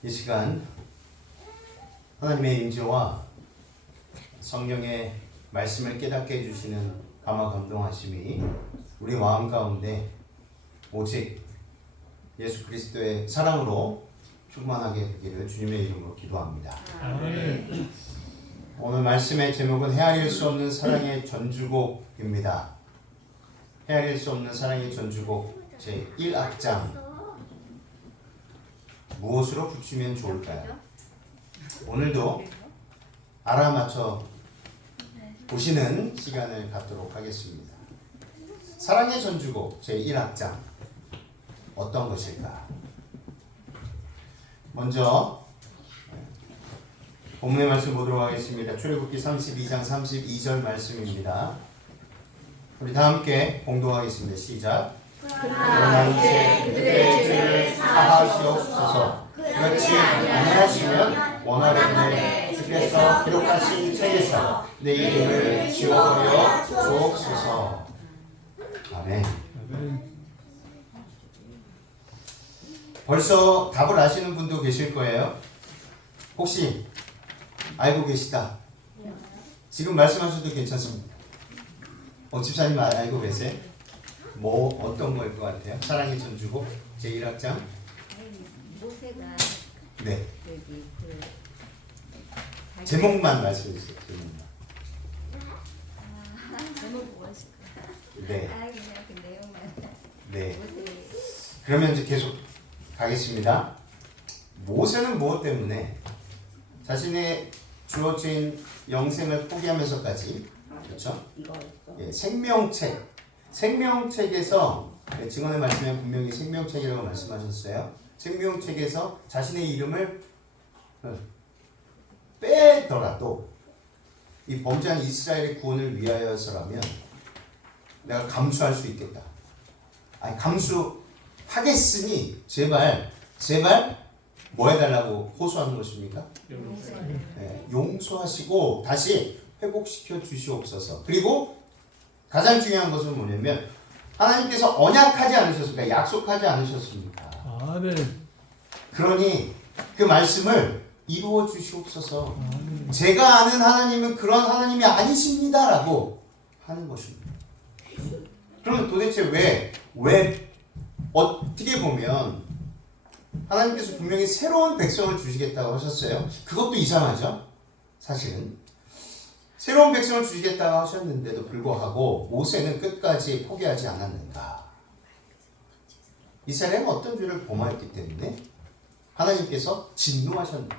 이 시간 하나님의 임재와 성령의 말씀을 깨닫게 해주시는 감화 감동하심이 우리 마음 가운데 오직 예수 그리스도의 사랑으로 충만하게 되기를 주님의 이름으로 기도합니다. 아멘. 오늘 말씀의 제목은 헤아릴 수 없는 사랑의 전주곡입니다. 헤아릴 수 없는 사랑의 전주곡 제1악장 무엇으로 붙이면 좋을까요? 오늘도 알아맞혀 보시는 시간을 갖도록 하겠습니다. 사랑의 전주곡 제1악장 어떤 것일까? 먼저 본문의 말씀 보도록 하겠습니다. 출애굽기 32장 32절 말씀입니다. 우리 다 함께 공독하겠습니다. 시작. 그러나 이제 그들의 죄를 사하시옵소서. 그렇지 아니하시면 원하는 날에 주께서 기록하신 책에서 내 이름을 지워버려 주옵소서. 아멘. 벌써 답을 아시는 분도 계실 거예요. 혹시 알고 계시다. 지금 말씀하셔도 괜찮습니다. 집사님 알고 계세요? 뭐 어떤 거일 것 같아요? 사랑의 전주곡 제1악장. 모세가 네. 여기 제목만 말씀해 주세요. 제목 무엇일까? 네. 그냥 그 내용만. 네. 모세. 그러면 이제 계속 가겠습니다. 모세는 무엇 때문에 자신의 주어진 영생을 포기하면서까지, 그렇죠? 예, 생명책에서 증언의 말씀에 분명히 생명책이라고 말씀하셨어요. 생명책에서 자신의 이름을 빼더라도 이 범죄한 이스라엘의 구원을 위하여서라면 내가 감수할 수 있겠다. 아니 감수하겠으니 제발 뭐 해달라고 호소하는 것입니까? 네, 용서하시고 다시 회복시켜 주시옵소서. 그리고 가장 중요한 것은 뭐냐면 하나님께서 언약하지 않으셨습니까? 약속하지 않으셨습니까? 아멘. 그러니 그 말씀을 이루어 주시옵소서. 제가 아는 하나님은 그런 하나님이 아니십니다라고 하는 것입니다. 그러면 도대체 왜 어떻게 보면 하나님께서 분명히 새로운 백성을 주시겠다고 하셨어요. 그것도 이상하죠? 사실은 새로운 백성을 주시겠다고 하셨는데도 불구하고 모세는 끝까지 포기하지 않았는가? 이스라엘은 어떤 죄를 범하였기 때문에 하나님께서 진노하셨는가?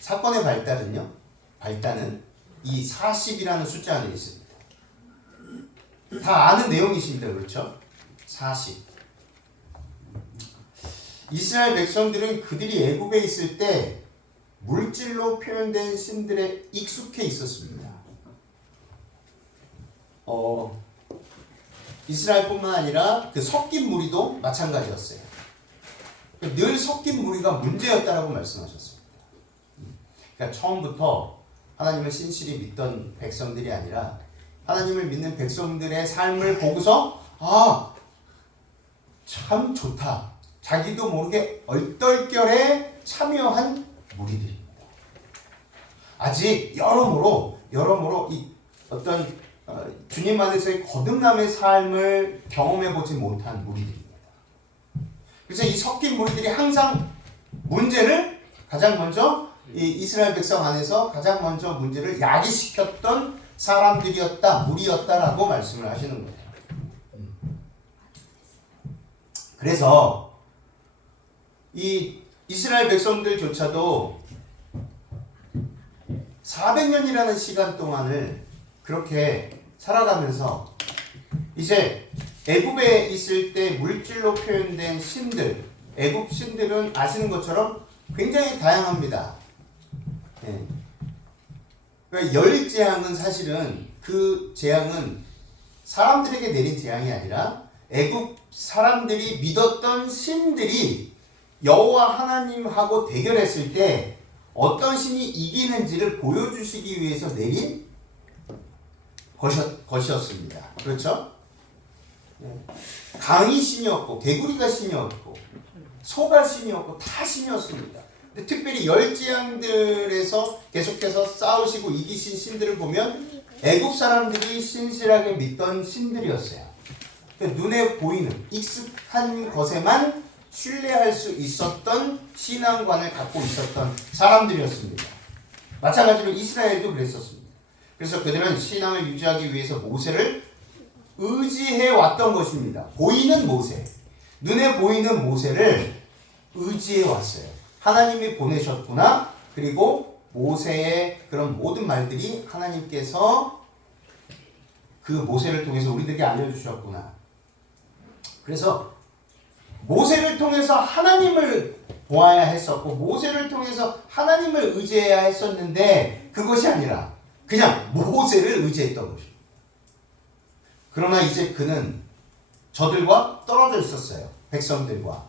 사건의 발단은 이 40이라는 숫자 안에 있습니다. 다 아는 내용이십니다. 그렇죠? 40. 이스라엘 백성들은 그들이 애굽에 있을 때 물질로 표현된 신들에 익숙해 있었습니다. 이스라엘뿐만 아니라 그 섞인 무리도 마찬가지였어요. 늘 섞인 무리가 문제였다라고 말씀하셨습니다. 그러니까 처음부터 하나님을 신실히 믿던 백성들이 아니라 하나님을 믿는 백성들의 삶을 보고서 참 좋다. 자기도 모르게 얼떨결에 참여한 무리들입니다. 아직 여러모로 이 어떤 주님 안에서의 거듭남의 삶을 경험해보지 못한 무리들입니다. 그래서 이 섞인 무리들이 항상 문제를 가장 먼저 이 이스라엘 백성 안에서 가장 먼저 문제를 야기시켰던 사람들이었다, 무리였다라고 말씀을 하시는 거예요. 그래서 이 이스라엘 백성들조차도 400년이라는 시간 동안을 그렇게 살아가면서 이제 애굽에 있을 때 물질로 표현된 신들, 애굽 신들은 아시는 것처럼 굉장히 다양합니다. 네. 그러니까 열 재앙은 사실은 그 재앙은 사람들에게 내린 재앙이 아니라 애굽 사람들이 믿었던 신들이 여호와 하나님하고 대결했을 때 어떤 신이 이기는지를 보여주시기 위해서 내린 것이었습니다. 그렇죠? 강이 신이었고 개구리가 신이었고 소가 신이었고 다 신이었습니다. 근데 특별히 열지양들에서 계속해서 싸우시고 이기신 신들을 보면 애굽 사람들이 신실하게 믿던 신들이었어요. 그러니까 눈에 보이는 익숙한 것에만 신뢰할 수 있었던 신앙관을 갖고 있었던 사람들이었습니다. 마찬가지로 이스라엘도 그랬었습니다. 그래서 그들은 신앙을 유지하기 위해서 모세를 의지해 왔던 것입니다. 보이는 모세, 눈에 보이는 모세를 의지해 왔어요. 하나님이 보내셨구나. 그리고 모세의 그런 모든 말들이 하나님께서 그 모세를 통해서 우리들에게 알려주셨구나. 그래서 모세를 통해서 하나님을 보아야 했었고 모세를 통해서 하나님을 의지해야 했었는데 그것이 아니라 그냥 모세를 의지했던 것입니다. 그러나 이제 그는 저들과 떨어져 있었어요. 백성들과.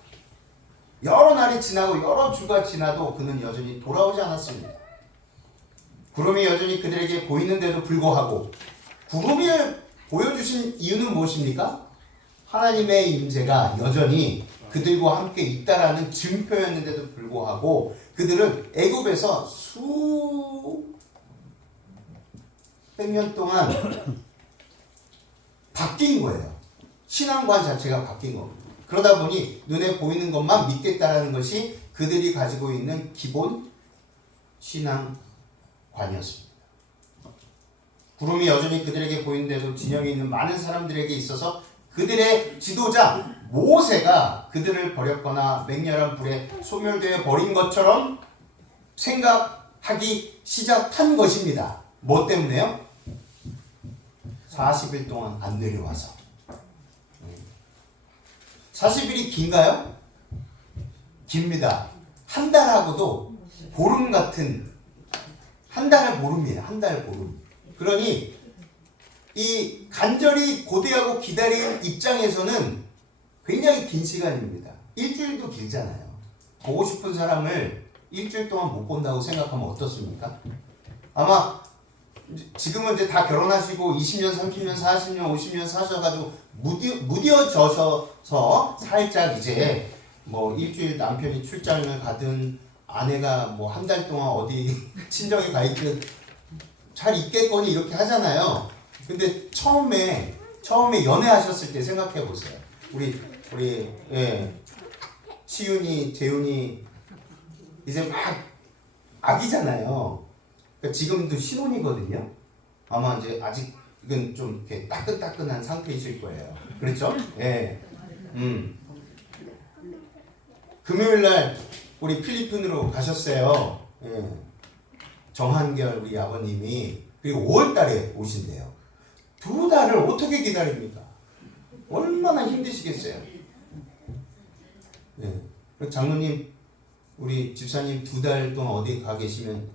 여러 날이 지나고 여러 주가 지나도 그는 여전히 돌아오지 않았습니다. 구름이 여전히 그들에게 보이는데도 불구하고 구름이 보여주신 이유는 무엇입니까? 하나님의 임재가 여전히 그들과 함께 있다라는 증표였는데도 불구하고 그들은 애굽에서 수백 년 동안 바뀐 거예요. 신앙관 자체가 바뀐 겁니다. 그러다 보니 눈에 보이는 것만 믿겠다라는 것이 그들이 가지고 있는 기본 신앙관이었습니다. 구름이 여전히 그들에게 보이는데도 진영에 있는 많은 사람들에게 있어서 그들의 지도자 모세가 그들을 버렸거나 맹렬한 불에 소멸되어 버린 것처럼 생각하기 시작한 것입니다. 뭐 때문에요? 40일 동안 안 내려와서. 40일이 긴가요? 깁니다. 한 달하고도 보름 같은 한 달의 보름이에요. 한 달 보름. 그러니 이 간절히 고대하고 기다린 입장에서는 굉장히 긴 시간입니다. 일주일도 길잖아요. 보고 싶은 사람을 일주일 동안 못 본다고 생각하면 어떻습니까? 아마 지금은 이제 다 결혼하시고 20년, 30년, 40년, 50년 사셔가지고 무뎌져서 살짝 이제 뭐 일주일 남편이 출장을 가든 아내가 뭐 한 달 동안 어디 친정에 가 있든 잘 있겠거니 이렇게 하잖아요. 근데 처음에 연애하셨을 때 생각해 보세요. 우리 치윤이, 재윤이 이제 막 아기잖아요. 그러니까 지금도 신혼이거든요. 아마 이제 아직은 좀 이렇게 따끈따끈한 상태이실 거예요. 그렇죠? 예. 금요일 날 우리 필리핀으로 가셨어요. 예. 정한결 우리 아버님이. 그리고 5월 달에 오신대요. 2달을 어떻게 기다립니까? 얼마나 힘드시겠어요? 예. 장로님, 우리 집사님 2달 동안 어디 가 계시면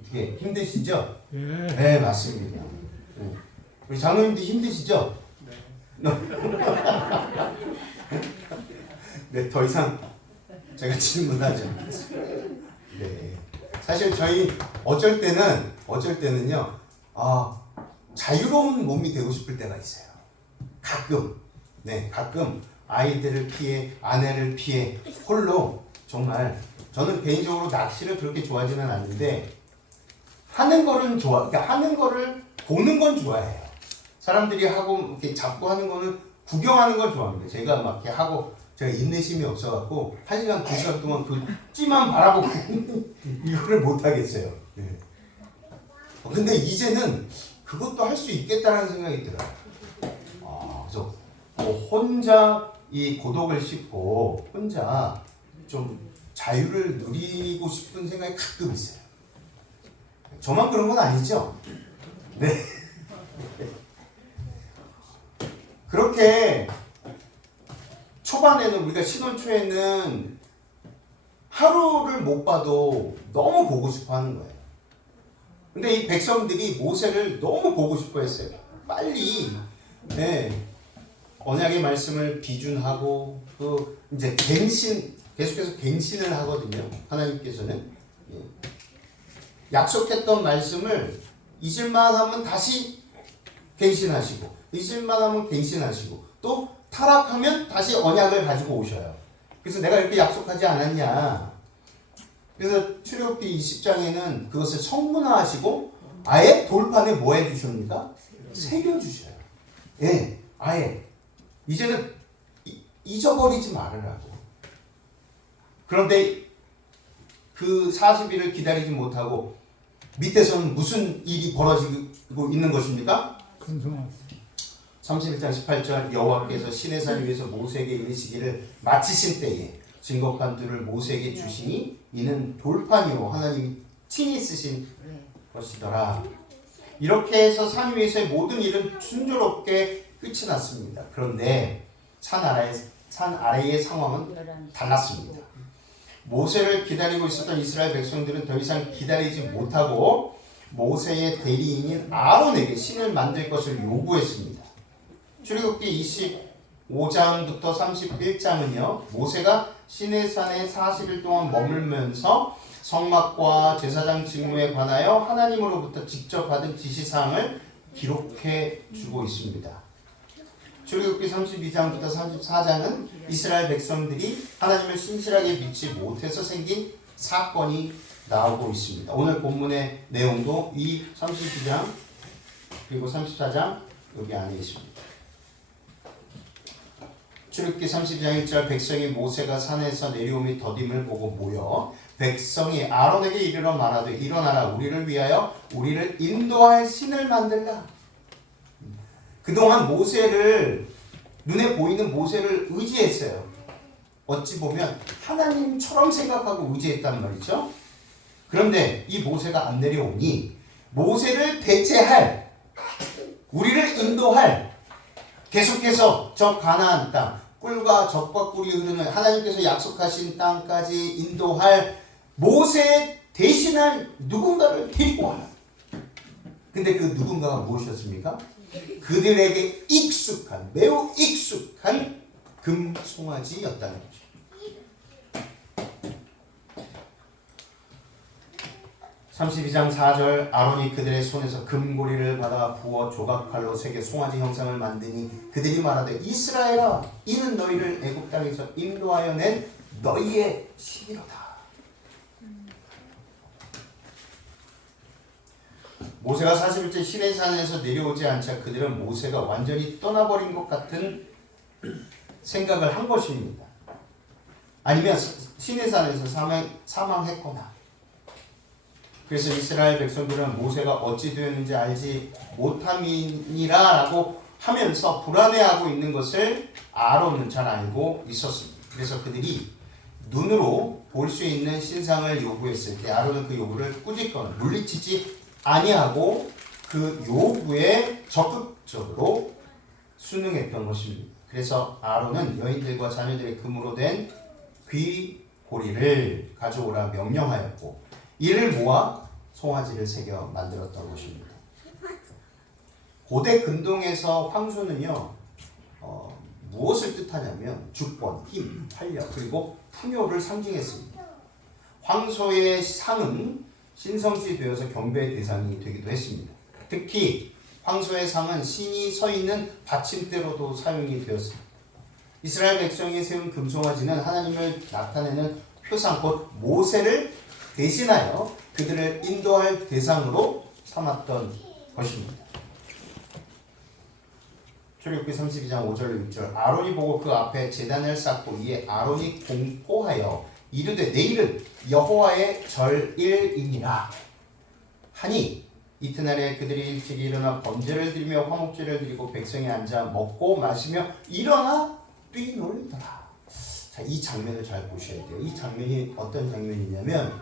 어떻게 힘드시죠? 예. 네, 맞습니다. 예. 우리 장로님도 힘드시죠? 네, 더 이상 제가 질문하지 않겠습니다. 네. 사실 저희 어쩔 때는요, 자유로운 몸이 되고 싶을 때가 있어요. 가끔 아이들을 피해, 아내를 피해, 홀로 정말 저는 개인적으로 낚시를 그렇게 좋아하지는 않는데 하는 거를 보는 건 좋아해요. 사람들이 하고 이렇게 잡고 하는 거는 구경하는 건 좋아합니다. 제가 막 이렇게 하고 제가 인내심이 없어갖고 1시간, 2시간 동안 그 찌만 바라보고 이거를 못 하겠어요. 네. 근데 이제는 그것도 할 수 있겠다라는 생각이 들어요. 그래서 혼자 이 고독을 싣고 혼자 좀 자유를 누리고 싶은 생각이 가끔 있어요. 저만 그런 건 아니죠? 네. 그렇게 초반에는 우리가 신혼 초에는 하루를 못 봐도 너무 보고 싶어 하는 거예요. 근데 이 백성들이 모세를 너무 보고 싶어 했어요. 빨리 언약의 말씀을 비준하고 또 이제 계속해서 갱신을 하거든요. 하나님께서는 약속했던 말씀을 잊을만 하면 다시 갱신하시고 잊을만 하면 갱신하시고 또 타락하면 다시 언약을 가지고 오셔요. 그래서 내가 이렇게 약속하지 않았냐. 그래서 출애굽기 20장에는 그것을 성문화하시고 아예 돌판에 뭐 해주십니까? 새겨주셔요. 예, 아예. 이제는 잊어버리지 말으라고. 그런데 그 40일을 기다리지 못하고 밑에서는 무슨 일이 벌어지고 있는 것입니까? 금송아지. 31장 18절 여호와께서 시내산 위에서 모세에게 이르시기를 마치신 때에 증거판 둘을 모세에게 주시니 이는 돌판이요 하나님이 친히 쓰신 것이더라. 이렇게 해서 산 위에서의 모든 일은 순조롭게 끝이 났습니다. 그런데 산 아래의 상황은 달랐습니다. 모세를 기다리고 있었던 이스라엘 백성들은 더 이상 기다리지 못하고 모세의 대리인인 아론에게 신을 만들 것을 요구했습니다. 출애굽기 25장부터 31장은요. 모세가 시내산에 40일 동안 머물면서 성막과 제사장 직무에 관하여 하나님으로부터 직접 받은 지시사항을 기록해 주고 있습니다. 출애굽기 32장부터 34장은 이스라엘 백성들이 하나님을 신실하게 믿지 못해서 생긴 사건이 나오고 있습니다. 오늘 본문의 내용도 이 32장 그리고 34장 여기 안에 있습니다. 출애굽기 32장 1절 백성이 모세가 산에서 내려오미 더딤을 보고 모여 백성이 아론에게 이르러 말하되 일어나라 우리를 위하여 우리를 인도할 신을 만들라. 그동안 모세를 눈에 보이는 모세를 의지했어요. 어찌 보면 하나님처럼 생각하고 의지했단 말이죠. 그런데 이 모세가 안 내려오니 모세를 대체할 우리를 인도할 계속해서 저 가나안 땅 꿀과 젖과 꿀이 흐르는 하나님께서 약속하신 땅까지 인도할 모세 대신할 누군가를 데리고 와라. 근데 그 누군가가 무엇이었습니까? 그들에게 익숙한 매우 익숙한 금송아지였다는 거죠. 32장 4절 아론이 그들의 손에서 금고리를 받아 부어 조각칼로 새겨 송아지 형상을 만드니 그들이 말하되 이스라엘아 이는 너희를 애굽 땅에서 인도하여 낸 너희의 신이로다. 모세가 40일째 시내산에서 내려오지 않자 그들은 모세가 완전히 떠나버린 것 같은 생각을 한 것입니다. 아니면 시내산에서 사망했거나. 그래서 이스라엘 백성들은 모세가 어찌 되었는지 알지 못함이니라 라고 하면서 불안해하고 있는 것을 아론은 잘 알고 있었습니다. 그래서 그들이 눈으로 볼 수 있는 신상을 요구했을 때 아론은 그 요구를 꾸짖거나 물리치지 아니하고 그 요구에 적극적으로 순응했던 것입니다. 그래서 아론은 여인들과 자녀들의 금으로 된 귀고리를 가져오라 명령하였고 이를 모아 송아지를 새겨 만들었던 것입니다. 고대 근동에서 황소는요 무엇을 뜻하냐면 주권, 힘, 활력 그리고 풍요를 상징했습니다. 황소의 상은 신성시되어서 경배의 대상이 되기도 했습니다. 특히 황소의 상은 신이 서 있는 받침대로도 사용이 되었습니다. 이스라엘 백성이 세운 금송아지는 하나님을 나타내는 표상 곧 모세를 대신하여 그들을 인도할 대상으로 삼았던 것입니다. 출애굽기 32장 5절 6절 아론이 보고 그 앞에 제단을 쌓고 이에 아론이 공포하여 이르되 내일은 여호와의 절일이니라 하니 이튿날에 그들이 일찍 일어나 번제를 드리며 화목제를 드리고 백성이 앉아 먹고 마시며 일어나 뛰놀더라. 자, 이 장면을 잘 보셔야 돼요. 이 장면이 어떤 장면이냐면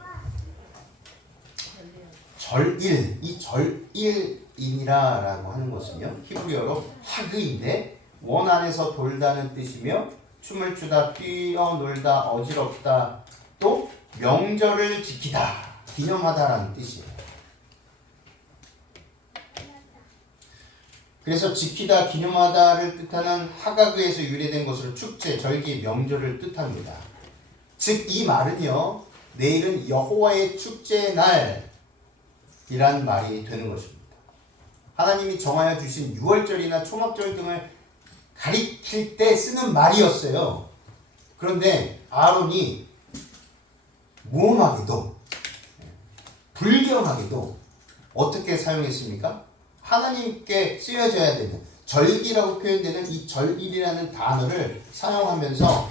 절일, 이 절일이니라라고 하는 것은요 히브리어로 하그인데 원 안에서 돌다는 뜻이며 춤을 추다, 뛰어놀다, 어지럽다, 또 명절을 지키다, 기념하다라는 뜻이에요. 그래서 지키다, 기념하다를 뜻하는 하가그에서 유래된 것으로 축제, 절기, 명절을 뜻합니다. 즉 이 말은요 내일은 여호와의 축제의 날이란 말이 되는 것입니다. 하나님이 정하여 주신 유월절이나 초막절 등을 가리킬 때 쓰는 말이었어요. 그런데 아론이 무엄하게도 불경하게도 어떻게 사용했습니까? 하나님께 쓰여져야 되는 절기라고 표현되는 이 절일이라는 단어를 사용하면서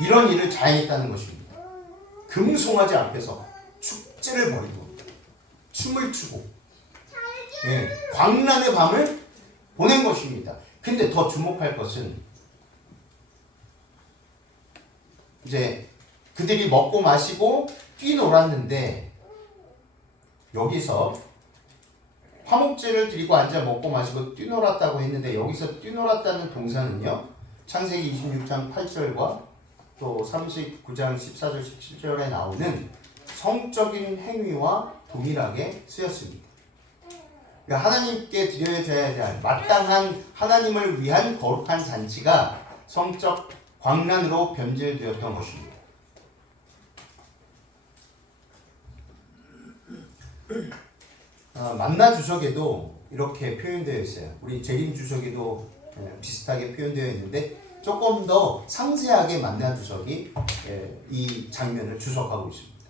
이런 일을 자행했다는 것입니다. 금송아지 앞에서 축제를 벌이고 춤을 추고 광란의 밤을 보낸 것입니다. 근데 더 주목할 것은 이제 그들이 먹고 마시고 뛰놀았는데 여기서 화목제를 드리고 앉아 먹고 마시고 뛰놀았다고 했는데 여기서 뛰놀았다는 동사는요, 창세기 26장 8절과 또 39장 14절 17절에 나오는 성적인 행위와 동일하게 쓰였습니다. 그러니까 하나님께 드려져야 할 마땅한 하나님을 위한 거룩한 잔치가 성적 광란으로 변질되었던 것입니다. 만나 주석에도 이렇게 표현되어 있어요. 우리 재림 주석에도 비슷하게 표현되어 있는데 조금 더 상세하게 만나 주석이 이 장면을 주석하고 있습니다.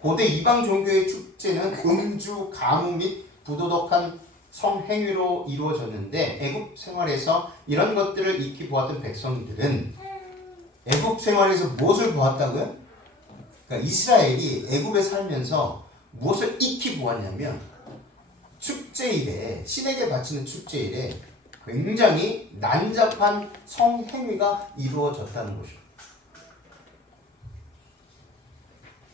고대 이방 종교의 축제는 음주, 가무 및 부도덕한 성행위로 이루어졌는데 애굽 생활에서 이런 것들을 익히 보았던 백성들은 애굽 생활에서 무엇을 보았다고요? 그러니까 이스라엘이 애굽에 살면서 무엇을 익히 보았냐면 축제일에, 신에게 바치는 축제일에 굉장히 난잡한 성행위가 이루어졌다는 것입니다.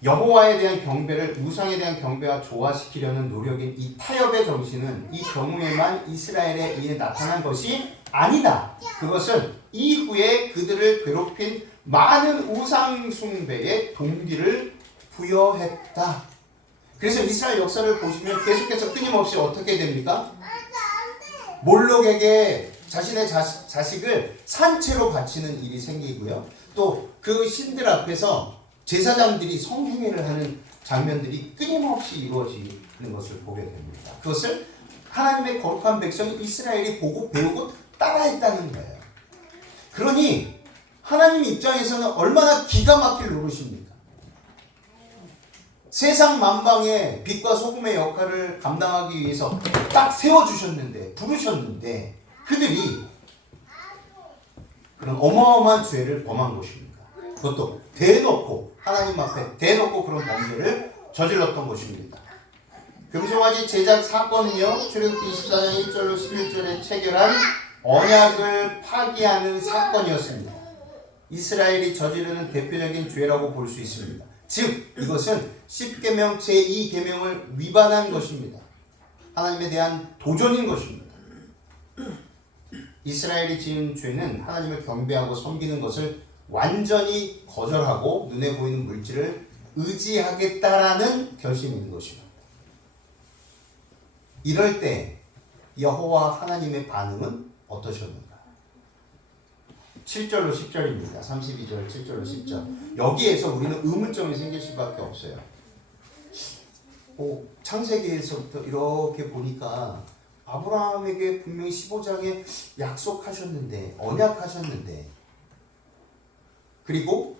여호와에 대한 경배를 우상에 대한 경배와 조화시키려는 노력인 이 타협의 정신은 이 경우에만 이스라엘에 의해 나타난 것이 아니다. 그것은 이후에 그들을 괴롭힌 많은 우상 숭배의 동기를 부여했다. 그래서 이스라엘 역사를 보시면 계속해서 끊임없이 어떻게 됩니까? 몰록에게 자신의 자식을 산채로 바치는 일이 생기고요. 또 그 신들 앞에서 제사장들이 성행위를 하는 장면들이 끊임없이 이루어지는 것을 보게 됩니다. 그것을 하나님의 거룩한 백성이 이스라엘이 보고 배우고 따라했다는 거예요. 그러니 하나님 입장에서는 얼마나 기가 막힐 노릇입니까? 세상 만방의 빛과 소금의 역할을 감당하기 위해서 딱 세워주셨는데, 부르셨는데 그들이 그런 어마어마한 죄를 범한 것입니다. 그것도 대놓고 하나님 앞에 대놓고 그런 범죄를 저질렀던 것입니다. 금송아지 제작 사건은요, 출애굽기 24장 1절로 11절에 체결한 언약을 파기하는 사건이었습니다. 이스라엘이 저지르는 대표적인 죄라고 볼 수 있습니다. 즉 이것은 10계명 제2계명을 위반한 것입니다. 하나님에 대한 도전인 것입니다. 이스라엘이 지은 죄는 하나님을 경배하고 섬기는 것을 완전히 거절하고 눈에 보이는 물질을 의지하겠다라는 결심인 것입니다. 이럴 때 여호와 하나님의 반응은 어떠셨는가? 7절로 10절입니다. 32절, 7절로 10절. 여기에서 우리는 의문점이 생길 수밖에 없어요. 창세기에서부터 이렇게 보니까 아브라함에게 분명히 15장에 약속하셨는데, 언약하셨는데, 그리고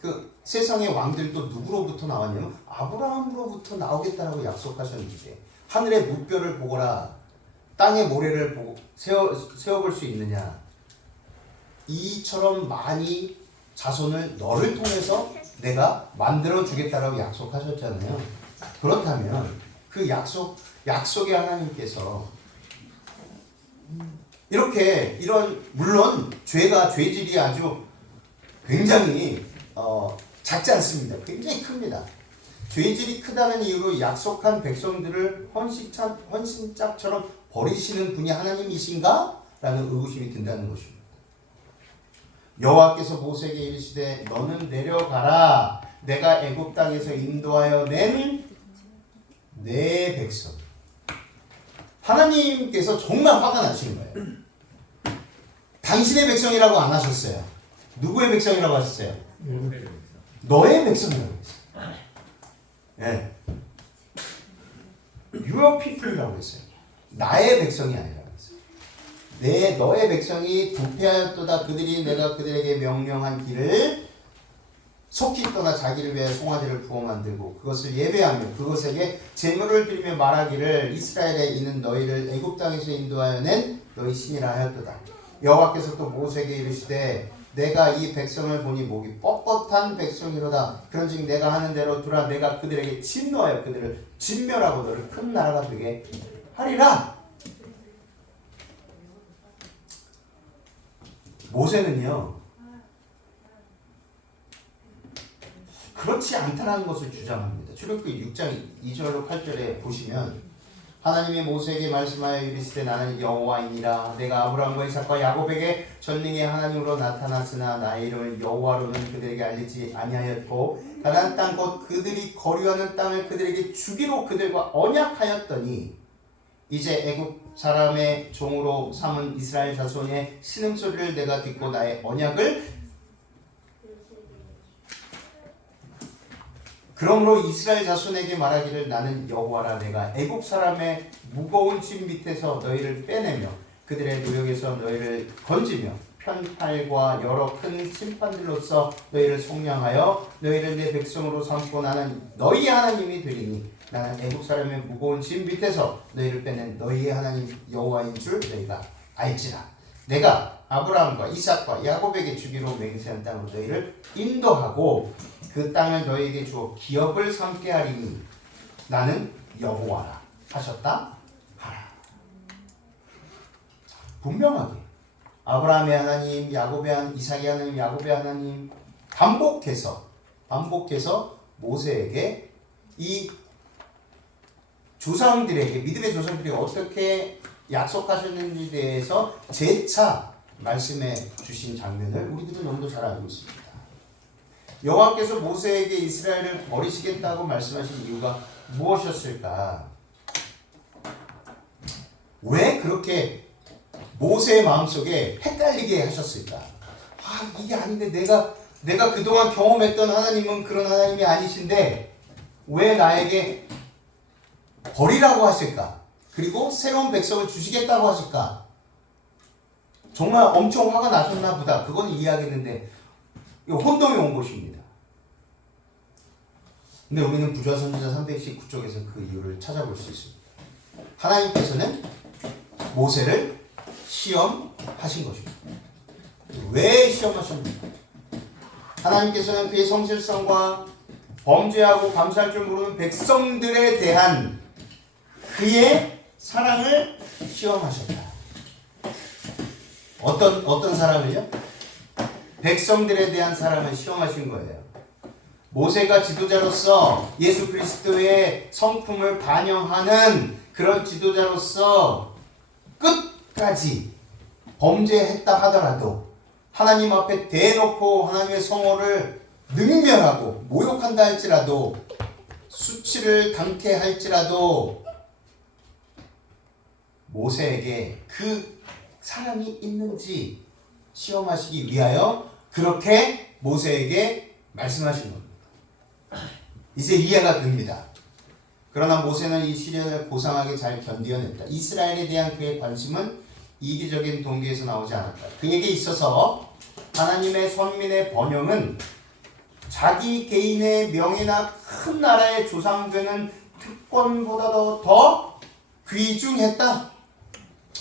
그 세상의 왕들도 누구로부터 나왔냐면 아브라함으로부터 나오겠다라고 약속하셨는데, 하늘의 물결을 보거라, 땅의 모래를 보고 세어볼 수 있느냐, 이처럼 많이 자손을 너를 통해서 내가 만들어 주겠다라고 약속하셨잖아요. 그렇다면 그 약속의 하나님께서 이렇게 물론 죄질이 아주 굉장히 작지 않습니다. 굉장히 큽니다. 죄질이 크다는 이유로 약속한 백성들을 헌신짝처럼 버리시는 분이 하나님이신가? 라는 의구심이 든다는 것입니다. 여호와께서 모세에게 이르시되 너는 내려가라. 내가 애굽 땅에서 인도하여 낸 내 백성. 하나님께서 정말 화가 나시는 거예요. 당신의 백성이라고 안 하셨어요. 누구의 백성이라고 하셨어요? 너의 백성이라고 했어요. 네. Your people이라고 했어요. 나의 백성이 아니라고 했어요. 너의 백성이 부패하였도다. 그들이 내가 그들에게 명령한 길을 속히 떠나 자기를 위해 송아지를 부어 만들고 그것을 예배하며 그것에게 제물을 드리며 말하기를 이스라엘에 있는 너희를 애굽 땅에서 인도하여 낸 너희 신이라 하였도다. 여호와께서 또 모세에게 이르시되 내가 이 백성을 보니 목이 뻣뻣한 백성이로다. 그런즉 내가 하는 대로 두라. 내가 그들에게 진노하여 그들을 진멸하고 너를 큰 나라가 되게 하리라. 모세는요 그렇지 않다는 것을 주장합니다. 출애굽기 6장 2절로 8절에 보시면 하나님이 모세에게 말씀하여 이르시되 나는 여호와이니라. 내가 아브라함과 이삭과 야곱에게 전능의 하나님으로 나타났으나 나의 이름을 여호와로는 그들에게 알리지 아니하였고 가나안 땅 곧 그들이 거류하는 땅을 그들에게 주기로 그들과 언약하였더니 이제 애굽 사람의 종으로 삼은 이스라엘 자손의 신음소리를 내가 듣고 나의 언약을 그러므로 이스라엘 자손에게 말하기를 나는 여호와라. 내가 애굽 사람의 무거운 짐 밑에서 너희를 빼내며 그들의 노역에서 너희를 건지며 편팔과 여러 큰 심판들로서 너희를 속량하여 너희를 내 백성으로 삼고 나는 너희의 하나님이 되리니 나는 애굽 사람의 무거운 짐 밑에서 너희를 빼낸 너희의 하나님 여호와인 줄 너희가 알지라. 내가 아브라함과 이삭과 야곱에게 주기로 맹세한 땅으로 너희를 인도하고 그 땅을 너희에게 주어 기업을 삼게 하리니 나는 여호와라 하셨다 하라. 분명하게 아브라함의 하나님, 야곱의 하나님, 이삭의 하나님, 야곱의 하나님 반복해서 모세에게 이 조상들에게 믿음의 조상들이 어떻게 약속하셨는지에 대해서 재차 말씀해 주신 장면을 우리들은 너무도 잘 알고 있습니다. 여호와께서 모세에게 이스라엘을 버리시겠다고 말씀하신 이유가 무엇이었을까? 왜 그렇게 모세의 마음속에 헷갈리게 하셨을까? 이게 아닌데 내가 그동안 경험했던 하나님은 그런 하나님이 아니신데 왜 나에게 버리라고 하실까? 그리고 새로운 백성을 주시겠다고 하실까? 정말 엄청 화가 나셨나 보다. 그건 이해하겠는데 혼동이 온 것입니다. 근데 우리는 부조화 선지자 319쪽에서 그 이유를 찾아볼 수 있습니다. 하나님께서는 모세를 시험하신 것입니다. 왜 시험하셨습니까? 하나님께서는 그의 성실성과 범죄하고 감사할 줄 모르는 백성들에 대한 그의 사랑을 시험하셨다. 어떤 사랑을요? 백성들에 대한 사랑을 시험하신 거예요. 모세가 지도자로서 예수 그리스도의 성품을 반영하는 그런 지도자로서 끝까지 범죄했다 하더라도 하나님 앞에 대놓고 하나님의 성호를 능멸하고 모욕한다 할지라도 수치를 당케 할지라도 모세에게 그 사랑이 있는지 시험하시기 위하여 그렇게 모세에게 말씀하신 겁니다. 이제 이해가 됩니다. 그러나 모세는 이 시련을 고상하게 잘 견디어냈다. 이스라엘에 대한 그의 관심은 이기적인 동기에서 나오지 않았다. 그에게 있어서 하나님의 선민의 번영은 자기 개인의 명예나 큰 나라의 조상되는 특권보다도 더 귀중했다.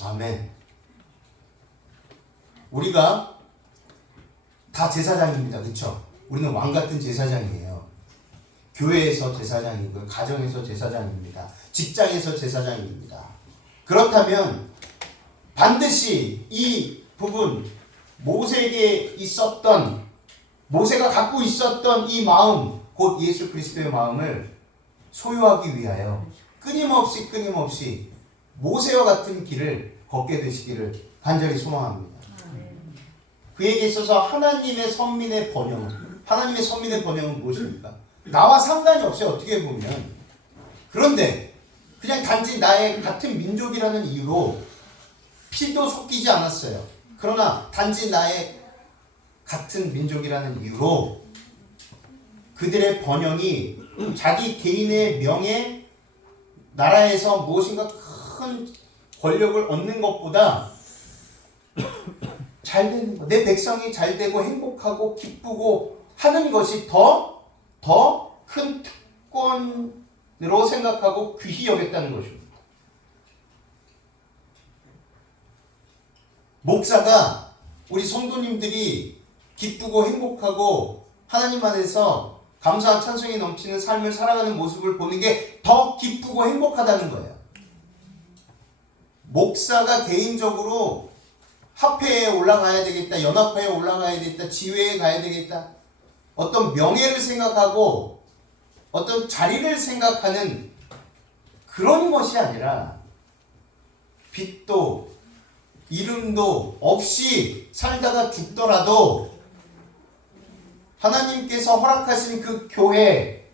아멘. 우리가 다 제사장입니다. 그렇죠? 우리는 왕같은 제사장이에요. 교회에서 제사장이고 가정에서 제사장입니다. 직장에서 제사장입니다. 그렇다면 반드시 이 부분 모세에게 있었던 모세가 갖고 있었던 이 마음 곧 예수 그리스도의 마음을 소유하기 위하여 끊임없이 모세와 같은 길을 걷게 되시기를 간절히 소망합니다. 그에게 있어서 하나님의 선민의 번영은 무엇입니까? 나와 상관이 없어요. 어떻게 보면. 그런데 그냥 단지 나의 같은 민족이라는 이유로 피도 섞이지 않았어요. 그러나 단지 나의 같은 민족이라는 이유로 그들의 번영이 자기 개인의 명예, 나라에서 무엇인가 큰 권력을 얻는 것보다 잘 되는 것, 내 백성이 잘 되고 행복하고 기쁘고 하는 것이 더 큰 특권으로 생각하고 귀히 여겼다는 것입니다. 목사가 우리 성도님들이 기쁘고 행복하고 하나님 안에서 감사와 찬송이 넘치는 삶을 살아가는 모습을 보는 게 더 기쁘고 행복하다는 거예요. 목사가 개인적으로 합회에 올라가야 되겠다, 연합회에 올라가야 되겠다, 지회에 가야 되겠다, 어떤 명예를 생각하고 어떤 자리를 생각하는 그런 것이 아니라 빚도 이름도 없이 살다가 죽더라도 하나님께서 허락하신 그 교회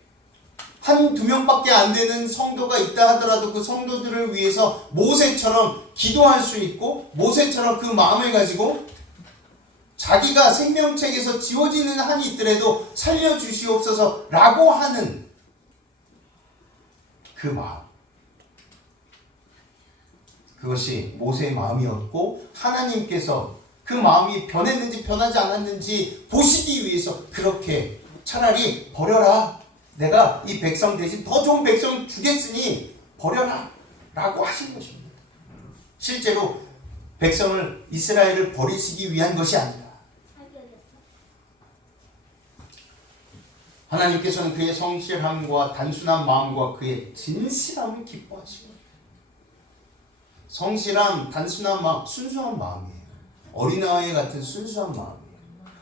한두 명밖에 안 되는 성도가 있다 하더라도 그 성도들을 위해서 모세처럼 기도할 수 있고 모세처럼 그 마음을 가지고 자기가 생명책에서 지워지는 한이 있더라도 살려주시옵소서 라고 하는 그 마음, 그것이 모세의 마음이었고 하나님께서 그 마음이 변했는지 변하지 않았는지 보시기 위해서 그렇게 차라리 버려라, 내가 이 백성 대신 더 좋은 백성 주겠으니 버려라 라고 하신 것입니다. 실제로 백성을, 이스라엘을 버리시기 위한 것이 아니라 하나님께서는 그의 성실함과 단순한 마음과 그의 진실함을 기뻐하시고, 성실함, 단순한 마음, 순수한 마음이에요. 어린아이 같은 순수한 마음이에요.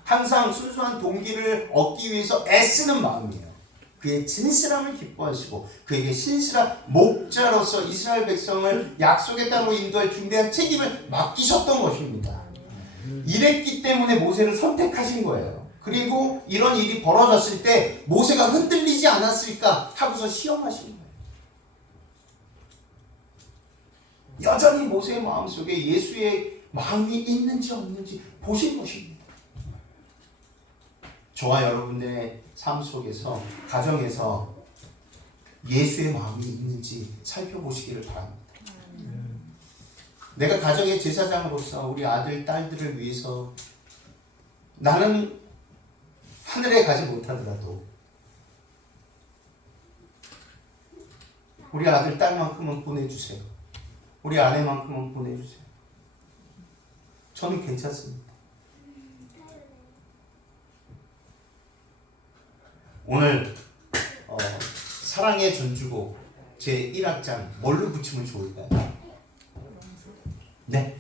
항상 순수한 동기를 얻기 위해서 애쓰는 마음이에요. 그의 진실함을 기뻐하시고 그에게 신실한 목자로서 이스라엘 백성을 약속의 땅으로 인도할 중대한 책임을 맡기셨던 것입니다. 이랬기 때문에 모세를 선택하신 거예요. 그리고 이런 일이 벌어졌을 때 모세가 흔들리지 않았을까 하고서 시험하신 거예요. 여전히 모세의 마음속에 예수의 마음이 있는지 없는지 보신 것입니다. 저와 여러분들의 삶 속에서, 가정에서 예수의 마음이 있는지 살펴보시기를 바랍니다. 내가 가정의 제사장으로서 우리 아들, 딸들을 위해서 나는 하늘에 가지 못하더라도 우리 아들, 딸만큼은 보내주세요. 우리 아내만큼은 보내주세요. 저는 괜찮습니다. 오늘 사랑의 전주곡 제 1악장 뭘로 붙이면 좋을까요? 네?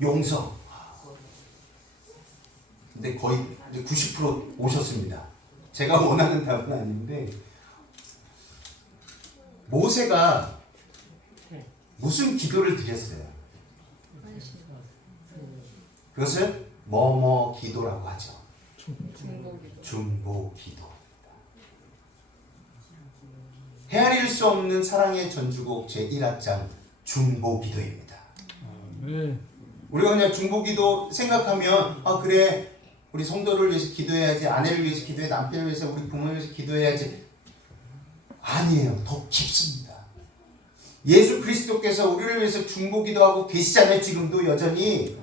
용서. 근데 거의 90% 오셨습니다. 제가 원하는 답은 아닌데, 모세가 무슨 기도를 드렸어요? 그것을 뭐뭐 기도라고 하죠. 중보 기도. 헤아릴 수 없는 사랑의 전주곡 제 1악장 중보 기도입니다. 우리가 그냥 중보 기도 생각하면 아 그래 우리 성도를 위해서 기도해야지, 아내를 위해서 기도해, 남편을 위해서, 우리 부모를 위해서 기도해야지. 아니에요. 더 깊습니다. 예수 그리스도께서 우리를 위해서 중보 기도하고 계시잖아요. 지금도 여전히.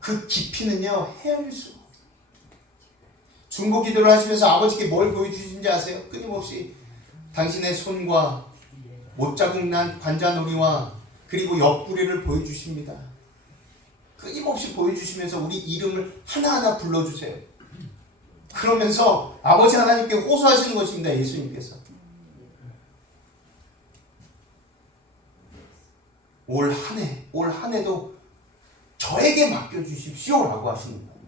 그 깊이는요 헤아릴 수 없어요. 중보 기도를 하시면서 아버지께 뭘 보여주신지 아세요? 끊임없이 당신의 손과 못자국 난 관자놀이와 그리고 옆구리를 보여주십니다. 끊임없이 보여주시면서 우리 이름을 하나하나 불러주세요. 그러면서 아버지 하나님께 호소하시는 것입니다. 예수님께서 올 한 해도 저에게 맡겨주십시오 라고 하시는 거예요.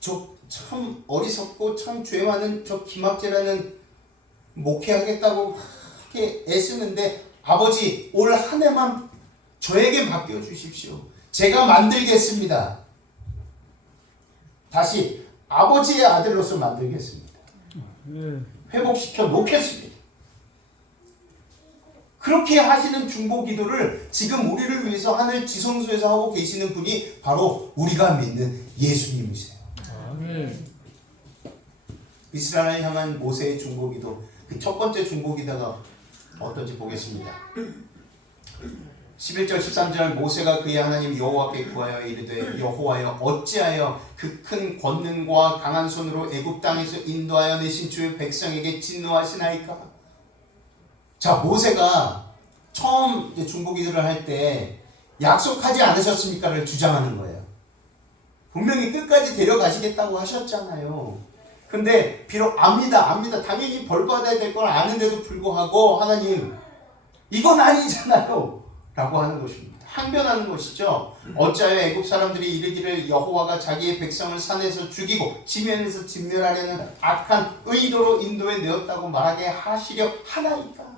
저 참 어리석고 참 죄 많은 저 김학재라는 목회하겠다고 이렇게 애쓰는데 아버지 올 한 해만 저에게 맡겨주십시오. 제가 만들겠습니다. 다시 아버지의 아들로서 만들겠습니다. 회복시켜 놓겠습니다. 그렇게 하시는 중보 기도를 지금 우리를 위해서 하늘 지성소에서 하고 계시는 분이 바로 우리가 믿는 예수님이세요. 아멘. 이스라엘을 향한 모세의 중보 기도, 그 첫 번째 중보 기도가 어떤지 보겠습니다. 11절 13절 모세가 그의 하나님 여호와께 구하여 이르되 여호와여 어찌하여 그 큰 권능과 강한 손으로 애굽 땅에서 인도하여 내신 주의 백성에게 진노하시나이까. 자, 모세가 처음 이제 중보기도를 할 때 약속하지 않으셨습니까를 주장하는 거예요. 분명히 끝까지 데려가시겠다고 하셨잖아요. 근데 비록 압니다. 당연히 벌 받아야 될 걸 아는데도 불구하고 하나님 이건 아니잖아요 라고 하는 것입니다. 항변하는 것이죠. 어찌하여 애굽 사람들이 이르기를 여호와가 자기의 백성을 산에서 죽이고 지면에서 진멸하려는 악한 의도로 인도에 내었다고 말하게 하시려 하나이까.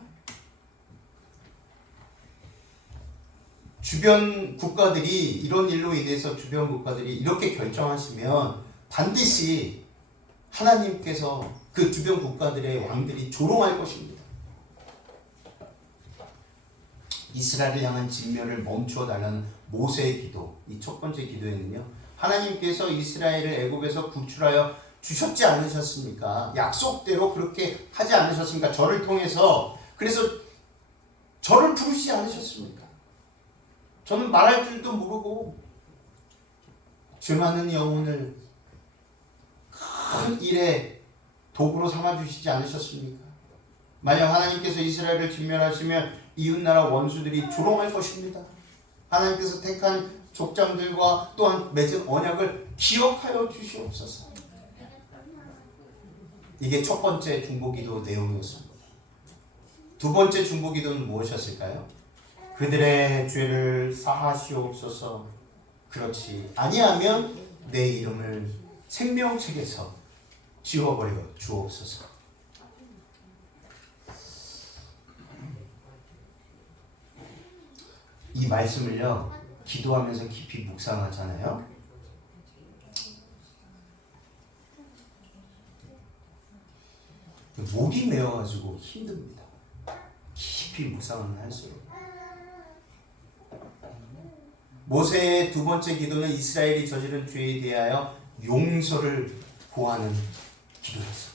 주변 국가들이 이런 일로 인해서 주변 국가들이 이렇게 결정하시면 반드시 하나님께서 그 주변 국가들의 왕들이 조롱할 것입니다. 이스라엘을 향한 진멸을 멈추어 달라는 모세의 기도, 이 첫 번째 기도에는요, 하나님께서 이스라엘을 애굽에서 구출하여 주셨지 않으셨습니까? 약속대로 그렇게 하지 않으셨습니까? 저를 통해서. 그래서 저를 부르시지 않으셨습니까? 저는 말할 줄도 모르고 죄 많은 영혼을 큰 일에 도구로 삼아주시지 않으셨습니까? 만약 하나님께서 이스라엘을 진멸하시면 이웃나라 원수들이 조롱할 것입니다. 하나님께서 택한 족장들과 또한 맺은 언약을 기억하여 주시옵소서. 이게 첫 번째 중보기도 내용이었습니다. 두 번째 중보기도는 무엇이었을까요? 그들의 죄를 사하시옵소서. 그렇지 아니하면 내 이름을 생명책에서 지워버려 주옵소서. 이 말씀을요 기도하면서 깊이 묵상하잖아요. 목이 메어가지고 힘듭니다. 깊이 묵상을 할수록. 모세의 두 번째 기도는 이스라엘이 저지른 죄에 대하여 용서를 구하는 기도였습니다.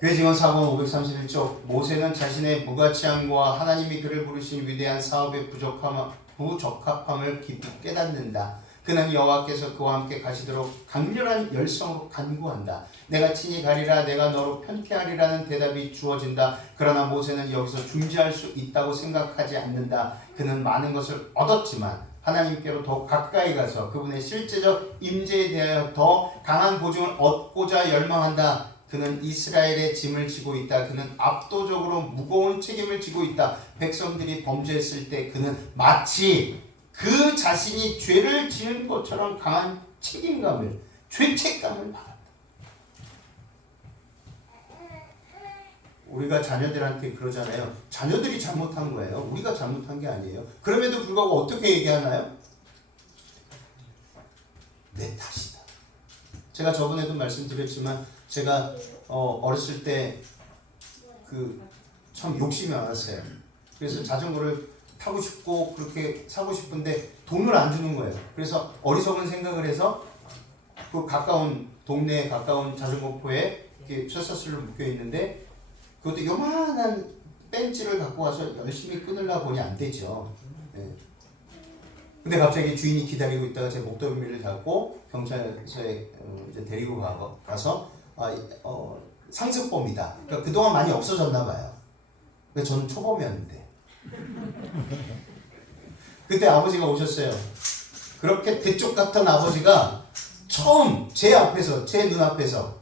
교회증언 4권 531쪽 모세는 자신의 무가치함과 하나님이 그를 부르신 위대한 사업의 부적합함을 깊이 깨닫는다. 그는 여호와께서 그와 함께 가시도록 강렬한 열성으로 간구한다. 내가 친히 가리라 내가 너로 편케하리라는 대답이 주어진다. 그러나 모세는 여기서 중지할 수 있다고 생각하지 않는다. 그는 많은 것을 얻었지만 하나님께로 더 가까이 가서 그분의 실제적 임재에 대하여 더 강한 보증을 얻고자 열망한다. 그는 이스라엘의 짐을 지고 있다. 그는 압도적으로 무거운 책임을 지고 있다. 백성들이 범죄했을 때 그는 마치 그 자신이 죄를 지은 것처럼 강한 책임감을, 죄책감을 받았다. 우리가 자녀들한테 그러잖아요. 자녀들이 잘못한 거예요. 우리가 잘못한 게 아니에요. 그럼에도 불구하고 어떻게 얘기하나요? 내 탓이다. 제가 저번에도 말씀드렸지만 제가 어렸을 때 참 욕심이 많았어요. 그래서 자전거를 타고 싶고 그렇게 사고 싶은데 돈을 안 주는 거예요. 그래서 어리석은 생각을 해서 그 가까운 동네에 가까운 자전거포에 이렇게 쇠사슬로 묶여 있는데 그것도 요만한 벤치를 갖고 와서 열심히 끊으려고 보니 안 되죠. 네. 근데 갑자기 주인이 기다리고 있다가 제 목덜미를 잡고 경찰서에 이제 데리고 가서 상습범이다. 그러니까 그동안 많이 없어졌나 봐요. 근데 저는 초범이었는데 그때 아버지가 오셨어요. 그렇게 대쪽 같은 아버지가 처음 제 앞에서 제 눈앞에서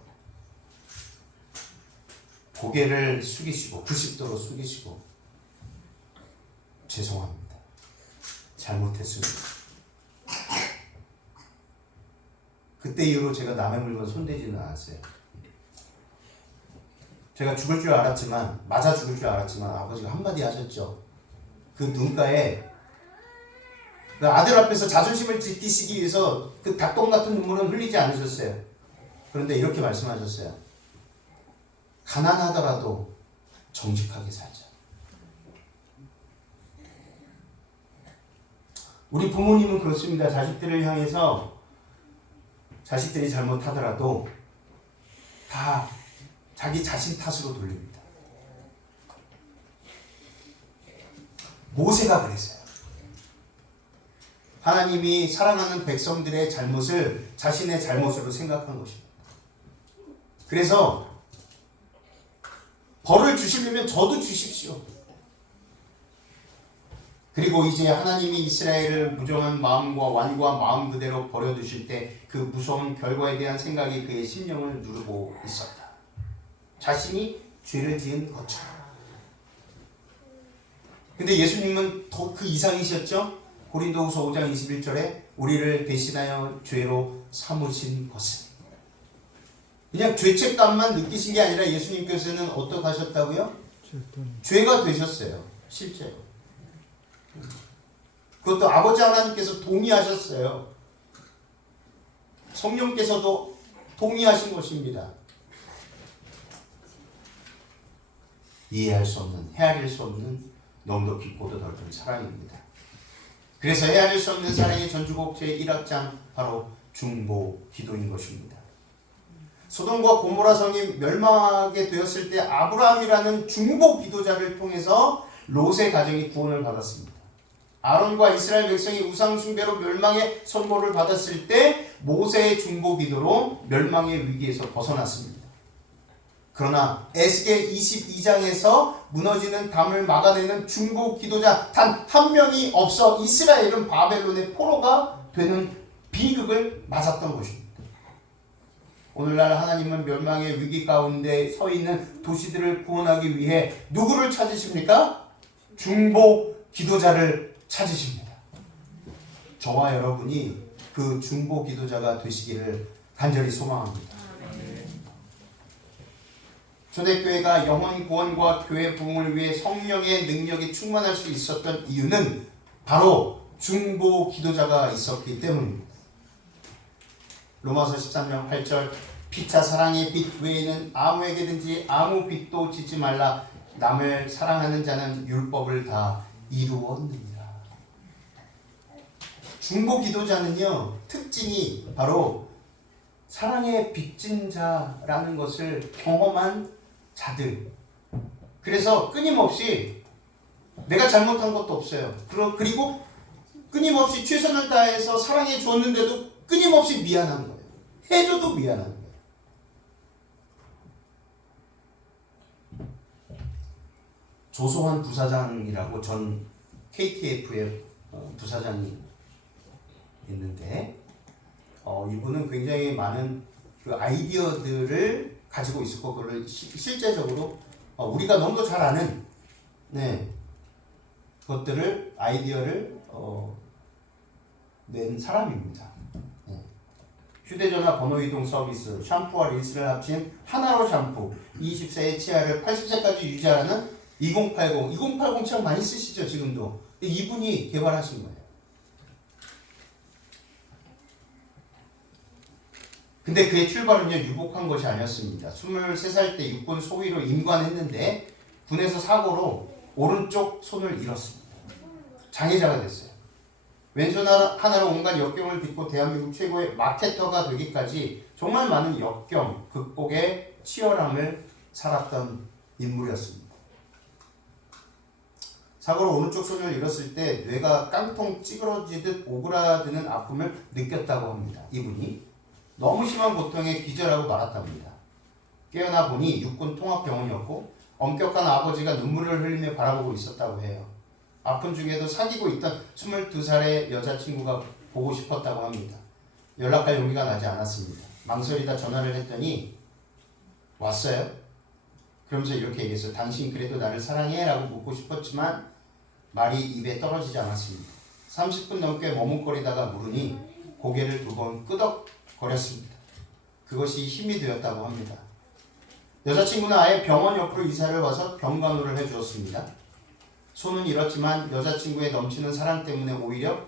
고개를 숙이시고 90도로 숙이시고 죄송합니다. 잘못했습니다. 그때 이후로 제가 남의 물건 손대지는 않았어요. 제가 죽을 줄 알았지만 맞아 죽을 줄 알았지만 아버지가 한마디 하셨죠. 그 눈가에 그 아들 앞에서 자존심을 지키시기 위해서 그 닭똥 같은 눈물은 흘리지 않으셨어요. 그런데 이렇게 말씀하셨어요. 가난하더라도 정직하게 살자. 우리 부모님은 그렇습니다. 자식들을 향해서 자식들이 잘못하더라도 다 자기 자신 탓으로 돌립니다. 모세가 그랬어요. 하나님이 사랑하는 백성들의 잘못을 자신의 잘못으로 생각한 것입니다. 그래서 벌을 주시려면 저도 주십시오. 그리고 이제 하나님이 이스라엘을 무정한 마음과 완고한 마음 그대로 버려두실 때 그 무서운 결과에 대한 생각이 그의 심령을 누르고 있었다. 자신이 죄를 지은 것처럼. 근데 예수님은 더 그 이상이셨죠? 고린도후서 5장 21절에 우리를 대신하여 죄로 삼으신 것은, 그냥 죄책감만 느끼신 게 아니라 예수님께서는 어떻게 하셨다고요? 죄가 되셨어요. 실제로. 그것도 아버지 하나님께서 동의하셨어요. 성령께서도 동의하신 것입니다. 이해할 수 없는, 헤아릴 수 없는 너무도 깊고도 넓은 사랑입니다. 그래서 헤아릴 수 없는 사랑의 전주곡 제1악장 바로 중보 기도인 것입니다. 소돔과 고모라 성이 멸망하게 되었을 때 아브라함이라는 중보 기도자를 통해서 롯의 가정이 구원을 받았습니다. 아론과 이스라엘 백성이 우상 숭배로 멸망의 선고를 받았을 때 모세의 중보 기도로 멸망의 위기에서 벗어났습니다. 그러나 에스겔 22장에서 무너지는 담을 막아내는 중보 기도자 단 한 명이 없어 이스라엘은 바벨론의 포로가 되는 비극을 맞았던 것입니다. 오늘날 하나님은 멸망의 위기 가운데 서 있는 도시들을 구원하기 위해 누구를 찾으십니까? 중보 기도자를 찾으십니다. 저와 여러분이 그 중보 기도자가 되시기를 간절히 소망합니다. 초대교회가 영혼 구원과 교회 부흥을 위해 성령의 능력이 충만할 수 있었던 이유는 바로 중보 기도자가 있었기 때문입니다. 로마서 13장 8절 피차 사랑의 빛 외에는 아무에게든지 아무 빛도 짓지 말라. 남을 사랑하는 자는 율법을 다 이루었느니라. 중보 기도자는요, 특징이 바로 사랑의 빚진 자라는 것을 경험한 자들. 그래서 끊임없이 내가 잘못한 것도 없어요. 그리고 끊임없이 최선을 다해서 사랑해 줬는데도 끊임없이 미안한 거예요. 해줘도 미안한 거예요. 조소환 부사장이라고 전 KTF의 부사장이 있는데 이분은 굉장히 많은 그 아이디어들을 가지고 있었고 그걸 실제적으로 우리가 너무도 잘 아는 것들을 아이디어를 낸 사람입니다. 휴대전화 번호 이동 서비스, 샴푸와 린스를 합친 하나로 샴푸, 20세의 치아를 80세까지 유지하는 2080 참 많이 쓰시죠 지금도. 이분이 개발하신 거예요. 근데 그의 출발은요 유복한 것이 아니었습니다. 23살 때 육군 소위로 임관했는데 군에서 사고로 오른쪽 손을 잃었습니다. 장애자가 됐어요. 왼손 하나로 온갖 역경을 딛고 대한민국 최고의 마케터가 되기까지 정말 많은 역경 극복의 치열함을 살았던 인물이었습니다. 사고로 오른쪽 손을 잃었을 때 뇌가 깡통 찌그러지듯 오그라드는 아픔을 느꼈다고 합니다. 이분이 너무 심한 고통에 기절하고 말았답니다. 깨어나 보니 육군 통합병원이었고 엄격한 아버지가 눈물을 흘리며 바라보고 있었다고 해요. 아픈 중에도 사귀고 있던 22살의 여자친구가 보고 싶었다고 합니다. 연락할 용기가 나지 않았습니다. 망설이다 전화를 했더니 왔어요? 그러면서 이렇게 얘기했어요. 당신 그래도 나를 사랑해? 라고 묻고 싶었지만 말이 입에 떨어지지 않았습니다. 30분 넘게 머뭇거리다가 물으니 고개를 2번 끄덕거렸습니다. 그것이 힘이 되었다고 합니다. 여자친구는 아예 병원 옆으로 이사를 와서 병간호를 해주었습니다. 손은 잃었지만 여자친구의 넘치는 사랑 때문에 오히려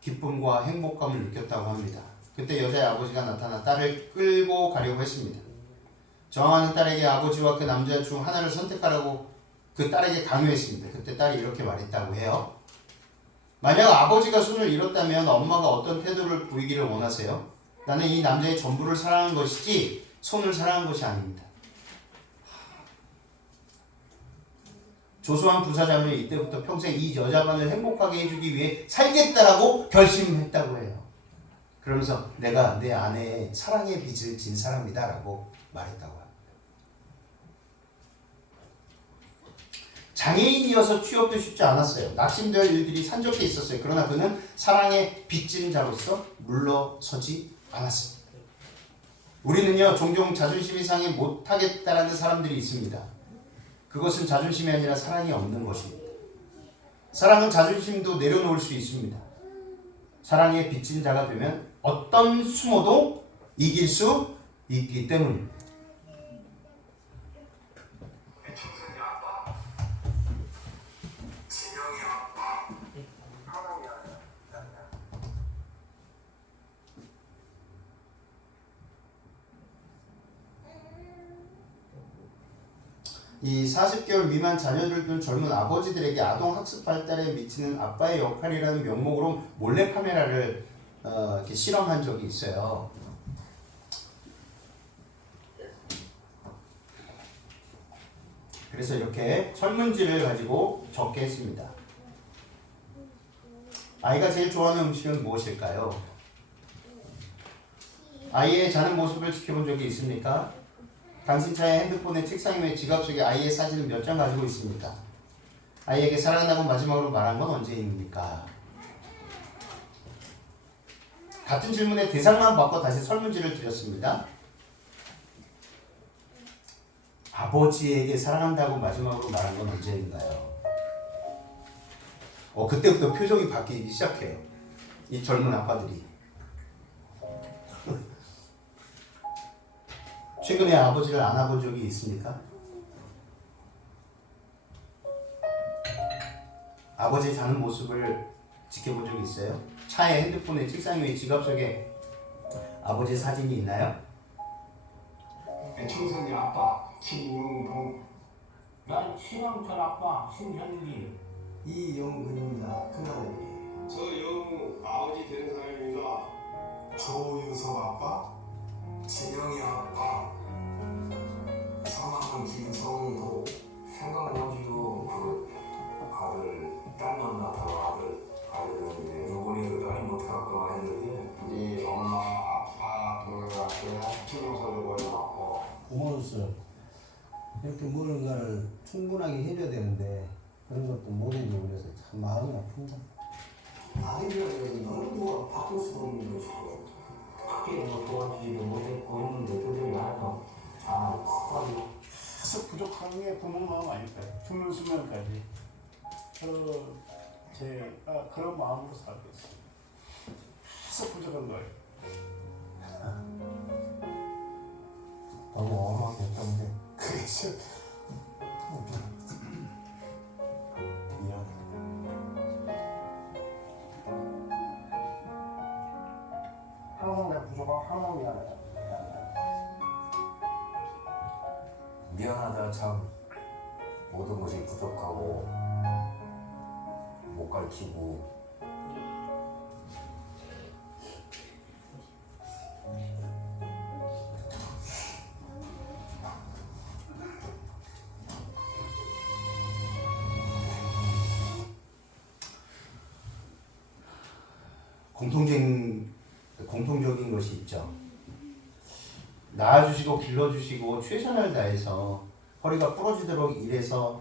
기쁨과 행복감을 느꼈다고 합니다. 그때 여자의 아버지가 나타나 딸을 끌고 가려고 했습니다. 저항하는 딸에게 아버지와 그 남자 중 하나를 선택하라고 그 딸에게 강요했습니다. 그때 딸이 이렇게 말했다고 해요. 만약 아버지가 손을 잃었다면 엄마가 어떤 태도를 보이기를 원하세요? 나는 이 남자의 전부를 사랑한 것이지 손을 사랑한 것이 아닙니다. 조소한 부사장을 이때부터 평생 이 여자만을 행복하게 해주기 위해 살겠다라고 결심했다고 해요. 그러면서 내가 내 아내의 사랑의 빚을 진 사람이다라고 말했다고 합니다. 장애인이어서 취업도 쉽지 않았어요. 낙심될 일들이 산적해 있었어요. 그러나 그는 사랑의 빚진 자로서 물러서지 않았습니다. 우리는요, 종종 자존심이 상해 못하겠다라는 사람들이 있습니다. 그것은 자존심이 아니라 사랑이 없는 것입니다. 사랑은 자존심도 내려놓을 수 있습니다. 사랑에 빚진 자가 되면 어떤 수모도 이길 수 있기 때문입니다. 이 40개월 미만 자녀를 둔 젊은 아버지들에게 아동 학습 발달에 미치는 아빠의 역할이라는 명목으로 몰래카메라를 이렇게 실험한 적이 있어요. 그래서 이렇게 설문지를 가지고 적게 했습니다. 아이가 제일 좋아하는 음식은 무엇일까요? 아이의 자는 모습을 지켜본 적이 있습니까? 당신 차의 핸드폰에 책상 위에 지갑 속에 아이의 사진을 몇 장 가지고 있습니까? 아이에게 사랑한다고 마지막으로 말한 건 언제입니까? 같은 질문의 대상만 바꿔 다시 설문지를 드렸습니다. 아버지에게 사랑한다고 마지막으로 말한 건 언제인가요? 그때부터 표정이 바뀌기 시작해요. 이 젊은 아빠들이. 최근에 아버지를 안아본 적이 있습니까? 아버지 자는 모습을 지켜본 적이 있어요? 차에 핸드폰에 책상 위에 지갑 속에 아버지 사진이 있나요? 청소년 아빠 김용동. 난 신영철 아빠 신현기. 이영근입니다. 큰아들이. 저 영우 아버지 되는 사람입니다. 조유섭 아빠. 진영이 아빠. 성함은 김성도. 생각나지도 그 아들 딸 만나다가 아들은 요번에 그 나이 못하고 했는데 네 엄마 아빠 돌아가서 신영철을 버려놓고 부모로서 이렇게 무언가를 충분하게 해줘야 되는데 그런 것도 못 해주고 그래서 참 마음이 아픕니다. 아이들은 너무 뭐 바꿀 수 없는 것이고 크게 뭐 도와주지도 못했고 했는데 그들이 나서 잘 커가지고 계속 부족한 게 부모 마음 아닐까요? 죽는 순간까지 제가 그런 마음으로 살고 있어요. 계속 부족한 거예요. 너무 어마하게 했던데 그게 참 미안. 항상 내가 부족하고 항상 미안해요. 미안하다 참 모든 것이 부족하고 못 가르치고 공통적인 것이 있죠. 낳아주시고 길러주시고 최선을 다해서 허리가 부러지도록 일해서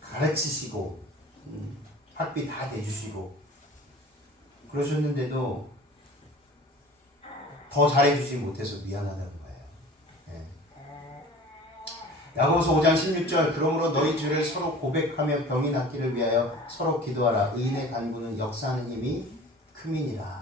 가르치시고 학비 다 내주시고 그러셨는데도 더 잘해주지 못해서 미안하다는 거예요. 네. 야고보서 5장 16절 그러므로 너희 죄를 서로 고백하며 병이 낫기를 위하여 서로 기도하라. 의인의 간구는 역사하는 힘이 크민이라.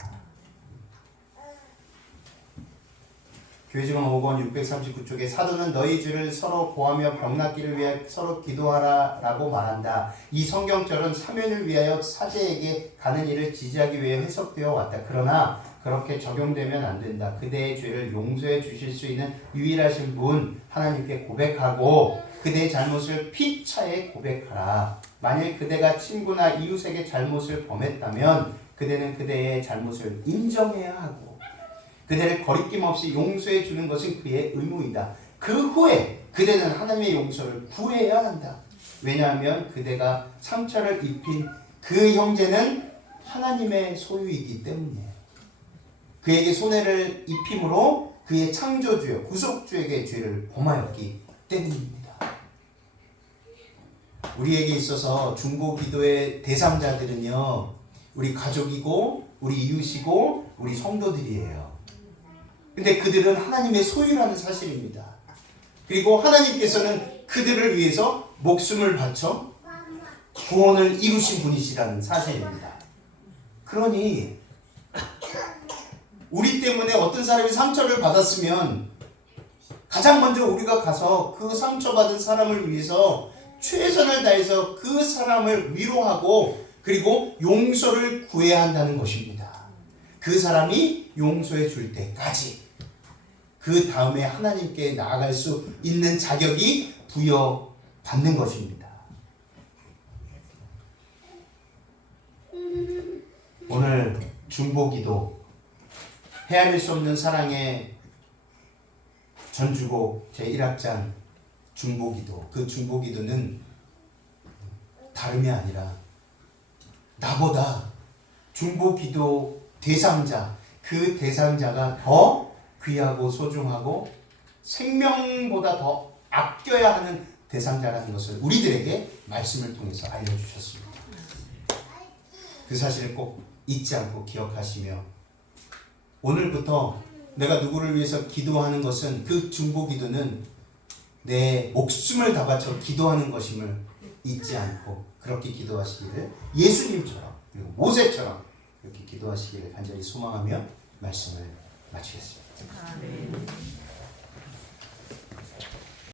교회지문 5권 639쪽에 사도는 너희 죄를 서로 고하며 병 낫기를 위해 서로 기도하라 라고 말한다. 이 성경절은 사면을 위하여 사제에게 가는 일을 지지하기 위해 해석되어 왔다. 그러나 그렇게 적용되면 안 된다. 그대의 죄를 용서해 주실 수 있는 유일하신 분 하나님께 고백하고 그대의 잘못을 피차에 고백하라. 만일 그대가 친구나 이웃에게 잘못을 범했다면 그대는 그대의 잘못을 인정해야 하고 그대를 거리낌 없이 용서해 주는 것은 그의 의무이다. 그 후에 그대는 하나님의 용서를 구해야 한다. 왜냐하면 그대가 상처를 입힌 그 형제는 하나님의 소유이기 때문이에요. 그에게 손해를 입힘으로 그의 창조주여 구속주에게 죄를 범하였기 때문입니다. 우리에게 있어서 중보기도의 대상자들은요, 우리 가족이고 우리 이웃이고 우리 성도들이에요. 근데 그들은 하나님의 소유라는 사실입니다. 그리고 하나님께서는 그들을 위해서 목숨을 바쳐 구원을 이루신 분이시라는 사실입니다. 그러니 우리 때문에 어떤 사람이 상처를 받았으면 가장 먼저 우리가 가서 그 상처받은 사람을 위해서 최선을 다해서 그 사람을 위로하고 그리고 용서를 구해야 한다는 것입니다. 그 사람이 용서해 줄 때까지 그 다음에 하나님께 나아갈 수 있는 자격이 부여받는 것입니다. 오늘 중보기도 헤아릴 수 없는 사랑의 전주곡 제1악장 중보기도, 그 중보기도는 다름이 아니라 나보다 중보기도 대상자, 그 대상자가 더 귀하고 소중하고 생명보다 더 아껴야 하는 대상자라는 것을 우리들에게 말씀을 통해서 알려주셨습니다. 그 사실을 꼭 잊지 않고 기억하시며 오늘부터 내가 누구를 위해서 기도하는 것은 그 중보기도는 내 목숨을 다 바쳐 기도하는 것임을 잊지 않고 그렇게 기도하시기를 예수님처럼 그리고 모세처럼 이렇게 기도하시기를 간절히 소망하며 말씀을 마치겠습니다.